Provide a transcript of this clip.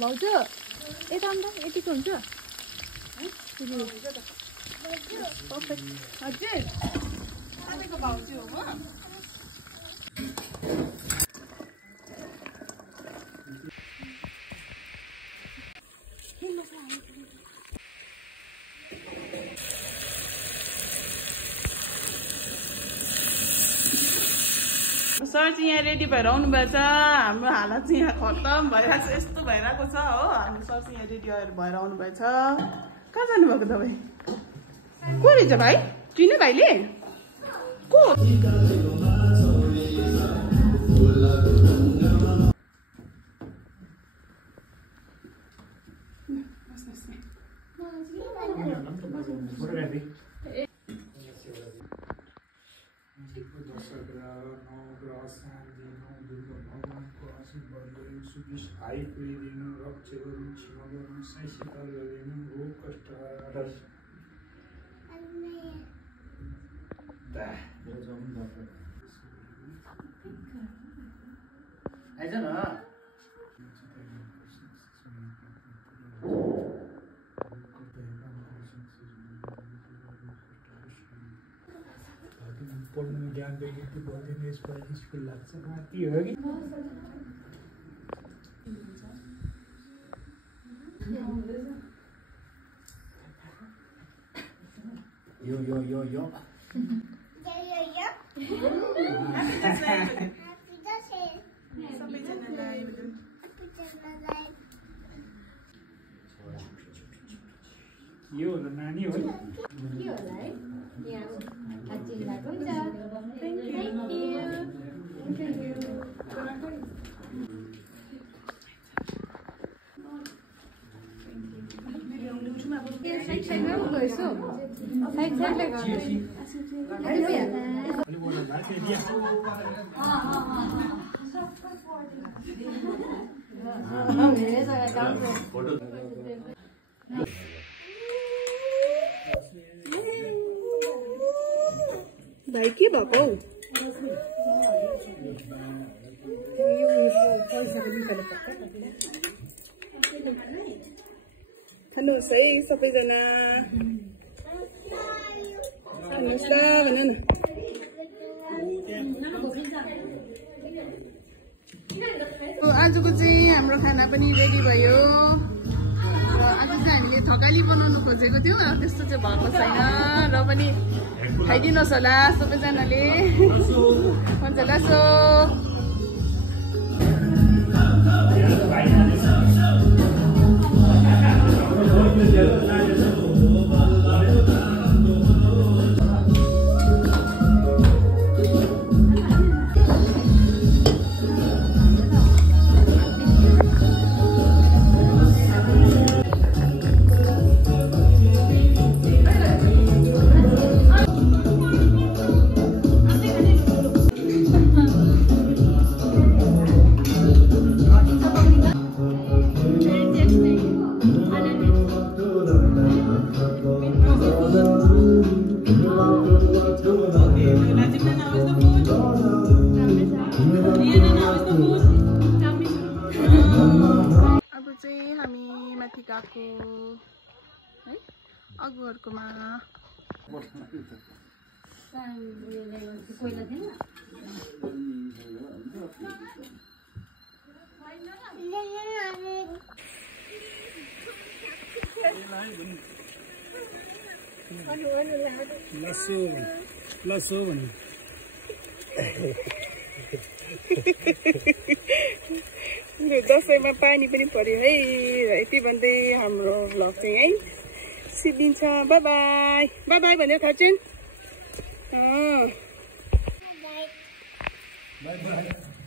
भाउजू यता अन्त यतिको हुन्छ हजुर तपाईँको भाउजू हो म सर चाहिँ यहाँ रेडी भएर आउनु भएछ हाम्रो हालत चाहिँ यहाँ खत्तम भइरहेको छ यस्तो भइरहेको छ हो हाम्रो सर चाहिँ यहाँ रेडी भएर आउनु भएछ कहाँ जानुभएको तपाईँ को रहेछ भाइ चिन्नु भाइले को आइज न पढ्नु ज्ञान व्यक्ति बोल्दैन यसपालि स्कुल लाग्छ माथि हो कि यो यो यो यो यो होला नानी हो के होला है यहाँ आचिलाको छ थ्यांक यू साइड साइडमा गएछु साइड साइडले गर्छु भाइ के भएको खानुहोस् है सबैजना खानुहोस् ल भन न आजको चाहिँ हाम्रो खाना पनि रेडी भयो र आज चाहिँ हामीले थकाली बनाउनु खोजेको थियो र त्यस्तो चाहिँ भएको छैन र पनि खाइदिनुहोस् होला सबैजनाले हुन्छ लासो गएको है अगुहरुकोमा लसो भने दसैँमा पानी पनि पर्यो है यति भन्दै हाम्रो भ्लग चाहिँ है सिद्धिन्छ। बाइ बाइ बाइ बाइ भन्यो थाचुन बाई